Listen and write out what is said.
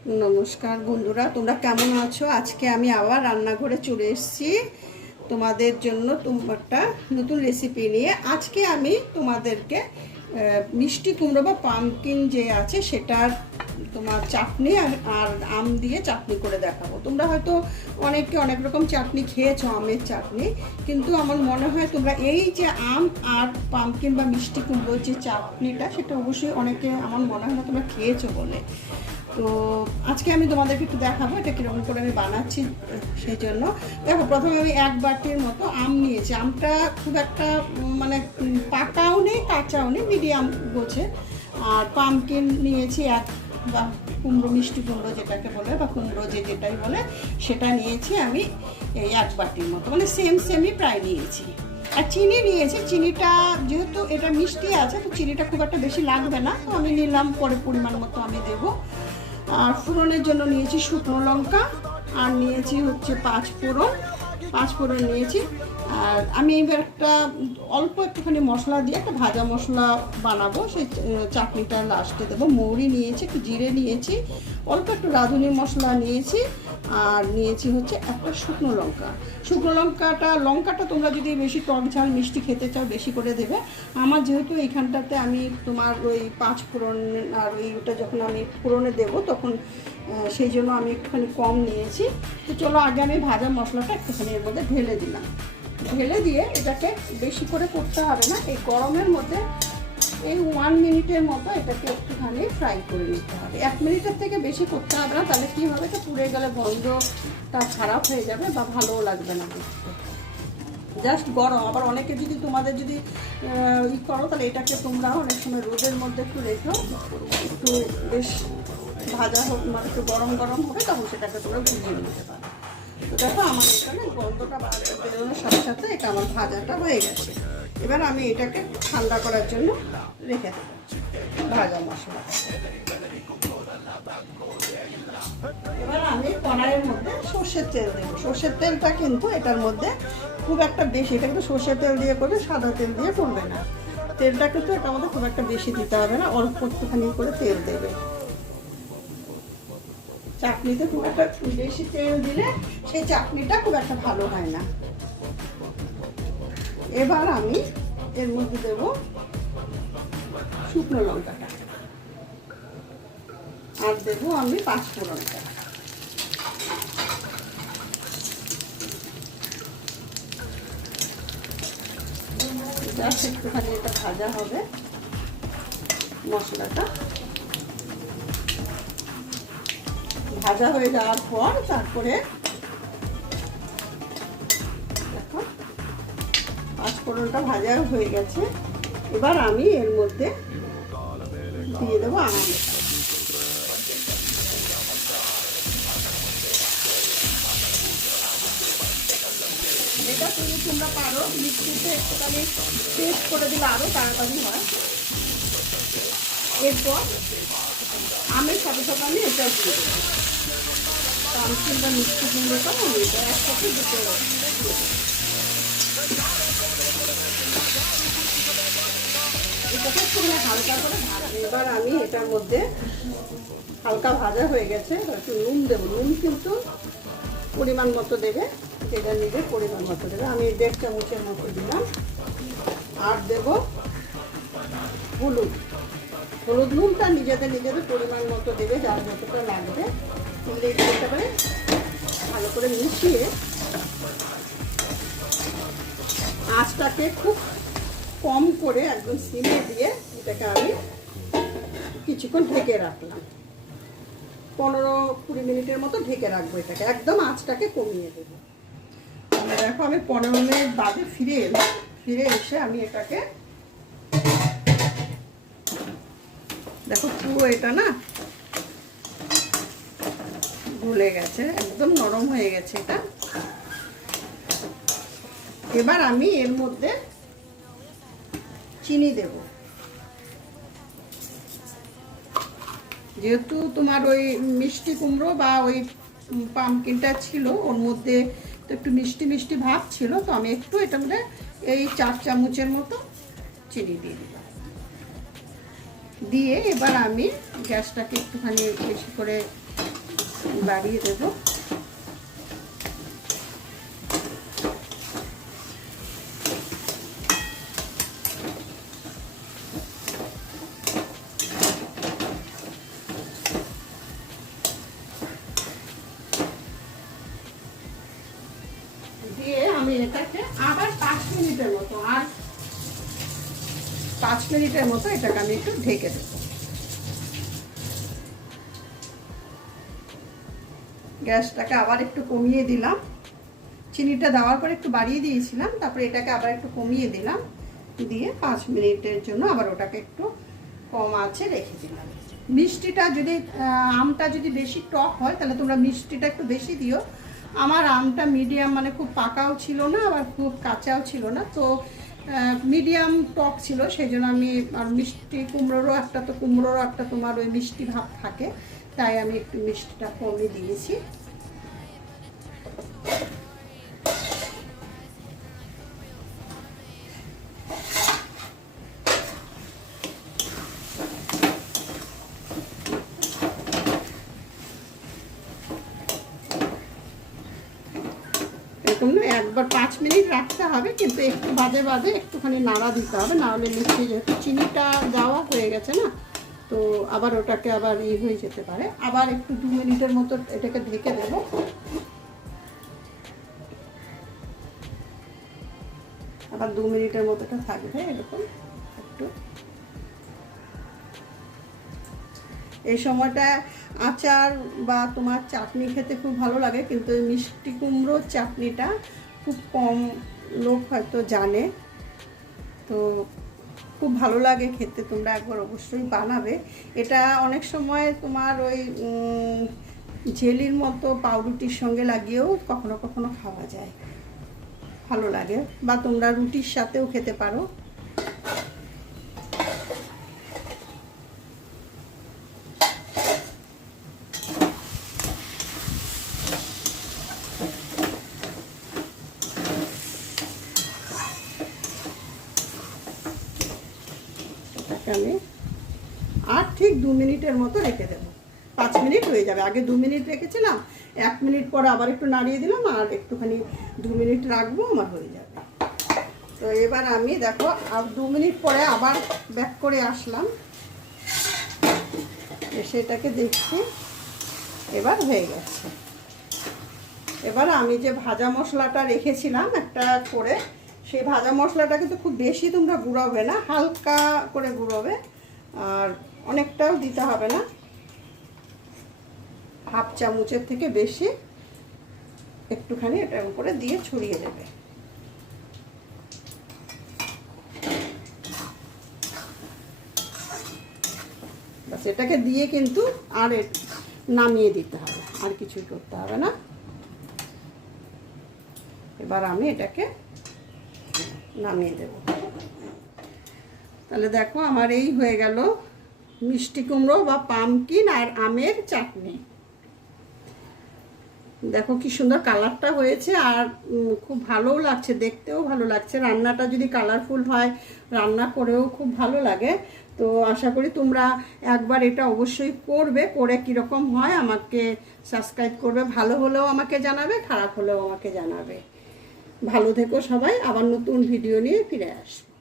নমস্কার বন্ধুরা, তোমরা কেমন আছো? আজকে আমি আবার রান্নাঘরে চলে এসেছি তোমাদের জন্য একটা নতুন রেসিপি নিয়ে। আজকে আমি তোমাদেরকে মিষ্টি কুমড়ো বা পামকিন যে আছে সেটার তোমার চাটনি আর আম দিয়ে চাটনি করে দেখাবো। তোমরা হয়তো অনেকে অনেক রকম চাটনি খেয়েছো, আমের চাটনি, কিন্তু আমার মনে হয় তোমরা এই যে আম আর পামকিন বা মিষ্টি কুমড়োর যে চাটনিটা সেটা অবশ্যই অনেকে আমার মনে হয় না তোমরা খেয়েছো বলে। তো আজকে আমি তোমাদেরকে একটু দেখাবো এটা কীরকম করে আমি বানাচ্ছি। সেই জন্য দেখো, প্রথমে আমি এক বাটির মতো আম নিয়েছি। আমটা খুব একটা মানে পাকাও নেই কাঁচাও নেই, মিডিয়াম গোছে। আর পামকিন নিয়েছি এক, বা কুমড়ো, মিষ্টি কুমড়ো যেটাকে বলে বা কুমড়ো যেটাই বলে সেটা নিয়েছি আমি এই এক বাটির মতো, মানে সেমই প্রায় নিয়েছি। আর চিনি নিয়েছি। চিনিটা যেহেতু এটা মিষ্টি আছে তো চিনিটা খুব একটা বেশি লাগবে না, তো আমি নিলাম, পরে পরিমাণ মতো আমি দেবো। আর ফোড়নের জন্য নিয়েছি শুকনো লঙ্কা, আর নিয়েছি হচ্ছে পাঁচ ফোড়ন নিয়েছি। আর আমি এবার একটা অল্প একটুখানি মশলা দিয়ে একটা ভাজা মশলা বানাবো, সেই চাটনিটা লাস্টে দেবো। মৌরি নিয়েছি, একটু জিরে নিয়েছি, অল্প একটু রাঁধুনি মশলা নিয়েছি, আর নিয়েছি হচ্ছে একটা শুকনো লঙ্কাটা তোমরা যদি বেশি টক ঝাল মিষ্টি খেতে চাও বেশি করে দেবে। আমার যেহেতু এইখানটাতে আমি তোমার ওই পাঁচ ফোড়ন আর ওইটা যখন আমি ফোড়নে দেবো তখন সেই জন্য আমি একটুখানি কম নিয়েছি। তো চলো আগে আমি ভাজা মশলাটা একটুখানি এর মধ্যে ঢেলে দিয়ে এটাকে বেশি করে করতে হবে না। এই গরমের মধ্যে এই 1 মিনিটের মতো এটাকে একটুখানি ফ্রাই করে নিতে হবে। 1 মিনিটের থেকে বেশি করতে হবে না, তাহলে কী হবে, এটা পুড়ে গেলে গন্ধটা খারাপ হয়ে যাবে বা ভালোও লাগবে না দেখতে। জাস্ট গরম। আবার অনেকে যদি তোমাদের যদি করো তাহলে এটাকে তোমরা অনেক সময় রোদের মধ্যে একটু রেখেও একটু বেশ ভাজা হোক, মানে একটু গরম হবে, তখন সেটাকে তোমরা ভুজিয়ে নিতে পারো। তো দেখো আমার এখানে গন্ধটা বেরোনোর সাথে সাথে এটা আমার ভাজাটা হয়ে গেছে। এবার আমি এটাকে ঠান্ডা করার জন্য রেখে দেবো ভাজা মশলা। এবার আমি কড়াইয়ের মধ্যে সর্ষের তেল দেবো। সর্ষের তেলটা কিন্তু এটার মধ্যে খুব একটা বেশি, এটা কিন্তু সর্ষের তেল দিয়ে করবে, সাদা তেল দিয়ে করবে না। তেলটা কিন্তু এটার মধ্যে খুব একটা বেশি দিতে হবে না, অল্প একটুখানি করে তেল দেবে। চাটনিতে খুব একটা বেশি তেল দিলে সেই চাটনিটা খুব একটা ভালো হয় না। এবার আমি এর মধ্যে দেব শুকনো লঙ্কাটা, আর দেবো আমি পাঁচ ফোড়নটা। জাস্ট একটুখানি এটা ভাজা হবে মশলাটা। ভাজা হয়ে যাওয়ার পর তারপরে দেখো পাঁচফোড়নটা ভাজা হয়ে গেছে। এবার আমি এর মধ্যে দিয়ে দেবো আম। এটা তোমরা পারো মিক্সিতে একটুখানি পেস্ট করে দিলে আরও তাড়াতাড়ি হয়। এরপর আমের সাথে সাথে আমি এটা দিয়ে দেবো, পামকিন বা মিষ্টি কুমড়োটা আমি এটা একসাথে দুটো এটাকে একটুখানি হালকা করে ভাজবে। এবার আমি এটার মধ্যে হালকা ভাজা হয়ে গেছে, একটু নুন দেবো। নুন কিন্তু পরিমাণ মতো দেবে, যেটা নিজের পরিমাণ মতো দেবে। আমি 1.5 চামচের মতো দিলাম। আর দেব হলুদ নুনটা নিজেদের পরিমাণ মতো দেবে, যার যতটা লাগবে তুলে দিতে পারে। ভালো করে মিশিয়ে আঁচটাকে খুব কম করে একদম সিমে দিয়ে এটাকে আমি কিছুক্ষণ ঢেকে রাখলাম। 15-20 মিনিটের মতো ঢেকে রাখবো এটাকে, একদম আঁচটাকে কমিয়ে দেবো। দেখো আমি 15 মিনিট বাদে ফিরে এসে আমি এটাকে দেখো পুরো এটা না গলে গেছে, একদম নরম হয়ে গেছে এটা। এবার আমি এর মধ্যে চিনি দেব। যেহেতু তোমার ওই মিষ্টি কুমড়ো বা ওই পামকিনটা ছিল, ওর মধ্যে তো একটু মিষ্টি ভাব ছিল, তো আমি একটু এটা মধ্যে এই 4 চামচের মতো চিনি দিয়ে দিলাম। দিয়ে এবার আমি গ্যাসটাকে একটুখানি বেশি করে বাড়িয়ে দেবো। দিয়ে আমি এটাকে আবার 5 মিনিটের মতো, আর 5 মিনিটের মতো এটাকে আমি একটু ঢেকে দেবো। গ্যাসটাকে আবার একটু কমিয়ে দিলাম, চিনিটা দেওয়ার পর একটু বাড়িয়ে দিয়েছিলাম, তারপরে এটাকে আবার একটু কমিয়ে দিলাম, দিয়ে 5 মিনিটের জন্য আবার ওটাকে একটু কম আঁচে রেখে দিলাম। মিষ্টিটা যদি আমটা যদি বেশি টক হয় তাহলে তোমরা মিষ্টিটা একটু বেশি দিও। আমার আমটা মিডিয়াম, মানে খুব পাকাও ছিল না আবার খুব কাঁচাও ছিল না, তো মিডিয়াম টক ছিল, সেই জন্য আমি, আর মিষ্টি কুমড়োরও একটা তোমার ওই মিষ্টি ভাব থাকে, তাই আমি একটু মিষ্টিটা কমে দিয়েছি। একবার 5 মিনিট রাখতে হবে, কিন্তু একটু বাদে বাদে একটুখানি নাড়া দিতে হবে, না হলে মিষ্টি যেহেতু চিনিটা দেওয়া হয়ে গেছে না, তো আবার ওটাকে আবার হয়ে যেতে পারে। আবার একটু 2 মিনিটের মতো এটাকে ঢেকে দেবো। আবার 2 মিনিটের মতোটা থাকবে এরকম একটু। এই সময়টা আচার বা তোমার চাটনি খেতে খুব ভালো লাগে, কিন্তু এই মিষ্টি কুমড়োর চাটনিটা খুব কম লোক হয়তো জানে, তো খুব ভালো লাগে খেতে, তোমরা একবার অবশ্যই বানাবে। এটা অনেক সময় তোমার ওই জেলির মতো পাউরুটির সঙ্গে লাগিয়েও কখনো কখনো খাওয়া যায়, ভালো লাগে, বা তোমরা রুটির সাথেও খেতে পারো। আমি আর ঠিক 2 মিনিটের মতো রেখে দেবো। 5 মিনিট হয়ে যাবে, আগে 2 মিনিট রেখেছিলাম, 1 মিনিট পরে আবার একটু নাড়িয়ে দিলাম, আর একটুখানি 2 মিনিট রাখবো, আমার হয়ে যাবে। তো এবার আমি দেখো আর 2 মিনিট পরে আবার ব্যাক করে আসলাম, সেটাকে দেখছি এবার হয়ে গেছে। এবার আমি যে ভাজা মশলাটা রেখেছিলাম একটা করে, সেই ভাজা মশলাটা কিন্তু খুব বেশি তোমরা গুঁড়াবে না, হালকা করে গুঁড়োবে, আর অনেকটাও দিতে হবে না, হাফ চামচের থেকে বেশি একটুখানি এটার উপরে দিয়ে ছড়িয়ে দেবে। বাস এটাকে দিয়ে কিন্তু আর নামিয়ে দিতে হবে, আর কিছুই করতে হবে না। এবার আমি এটাকে নামিয়ে দেব। তাহলে দেখো আমার এই হয়ে গেল মিষ্টি কুমড়ো বা পামকিন আর আমের চাটনি। দেখো কি সুন্দর কালারটা হয়েছে, আর খুব ভালোও লাগছে, দেখতেও ভালো লাগছে। রান্নাটা যদি কালারফুল হয়, রান্না করেও খুব ভালো লাগে। তো আশা করি তোমরা একবার এটা অবশ্যই করবে, করে কীরকম হয় আমাকে সাবস্ক্রাইব করবে, ভালো হলেও আমাকে জানাবে, খারাপ হলেও আমাকে জানাবে। ভালো থেকো সবাই, আবার নতুন ভিডিও নিয়ে ফিরে আসবে।